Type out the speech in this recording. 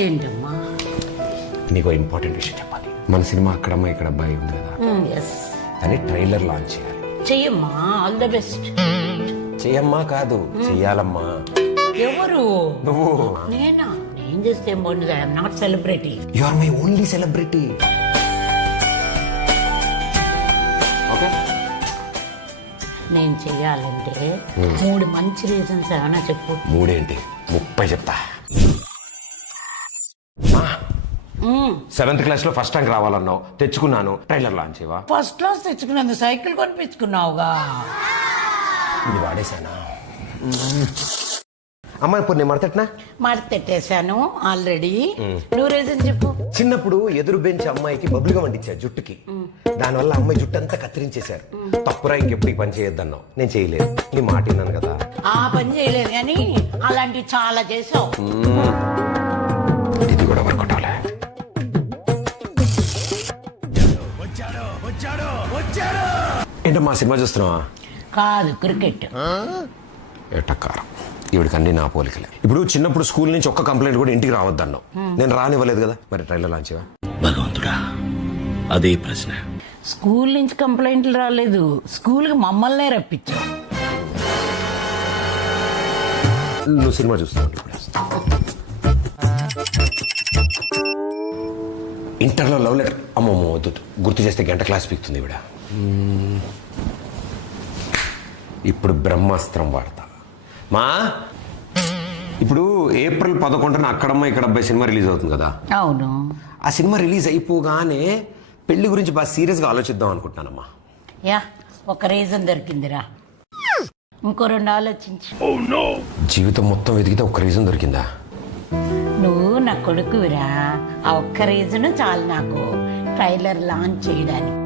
ఏంటమ్మా? నీకు ఇంపార్టెంట్ విషయం చెప్పాలి. మన సినిమా అక్కడమ్మ ఇక్కడ అబ్బాయి ఉంది కదా, ఎస్. దాన్ని ట్రైలర్ లాంచ్ చేయాలి. చెయ్యమ్మా, ఆల్ ద బెస్ట్. చెయ్యమ్మా కాదు, చెయ్యాలమ్మా. ఎవరు? నువ్వు. నేనా? నేను చేస్తే ఏం బాగుంటుంది? I'm not celebrity. You are my only celebrity. Okay, నేను చెయ్యాలంటే 3 మంచి రీజన్స్ ఏమైనా చెప్పు. 3 ఏంటి 30 చెప్తా. 7th క్లాస్ లో ఫస్ట్ ర్యాంక్ రావాలన్నావు, తెచ్చుకున్నాను. ట్రైలర్ లాంచ్ చేయవా? ఫస్ట్ క్లాస్ తెచ్చుకున్నందుకు సైకిల్ కొనిపించుకున్నావుగా. ఇది వాడేశానా? అమ్మ ఇప్పుడు నేను మడతట్నా? మడతెట్టేశాను ఆల్రెడీ. నువ్వు రీజన్ చెప్పు. చిన్నప్పుడు ఎదురు బెంచ్ అమ్మాయికి బబులుగా వండించారు జుట్టుకి. దానివల్ల అమ్మాయి జుట్టు అంతా కత్తిరించేశారు. తప్పురా, ఇంకెప్పుడు ఈ పని చేయొద్దన్నావు. నేను చేయలేదు, నీ మాట విన్నాను కదా. ఆ పని చేయలేదు కానీ అలాంటివి చాలా చేసావు. ఇది కూడా వర్కౌట్ అవలే. ఏంటమ్మా సినిమా చూస్తున్నావా? కాదు, క్రికెట్. ఎట్టకారం, ఈవిడికి అన్ని నా పోలికలే. ఇప్పుడు చిన్నప్పుడు స్కూల్ నుంచి ఒక్క కంప్లైంట్ కూడా ఇంటికి రావద్దన్నావు. నేను రానివ్వలేదు కదా, మరి ట్రైలర్ లాంచ్ చేయవా? భగవంతుడా, అదే ప్రశ్న. స్కూల్ నుంచి కంప్లైంట్లు రాలేదు, స్కూల్కి మమ్మల్నే రప్పించావు. నువ్వు సినిమా చూస్తున్నావు. ఇంటర్లో లవ్ లెటర్. అమ్మమ్మ వద్దు, గుర్తు చేస్తే గంట క్లాస్ పీకుతుంది ఈవిడ. ఇప్పుడు బ్రహ్మాస్త్రం వాడతా. మా ఇప్పుడు April 11న అక్కడమ్మ ఇక్కడ అబ్బాయి సినిమా రిలీజ్ అవుతుంది కదా. అవును. ఆ సినిమా రిలీజ్ అయిపోగానే పెళ్లి గురించి బాగా సీరియస్గా ఆలోచిద్దాం అనుకుంటున్నానమ్మా. యా, ఒక రీజన్ దొరికిందిరా. ఇంకో 2 ఆలోచించు. జీవితం మొత్తం వెతికితే ఒక్క రీజన్ దొరికిందా? నువ్వు నా కొడుకువిరా. ఆ ఒక్క రీజన్ చాలు నాకు ట్రైలర్ లాంచ్ చేయడానికి.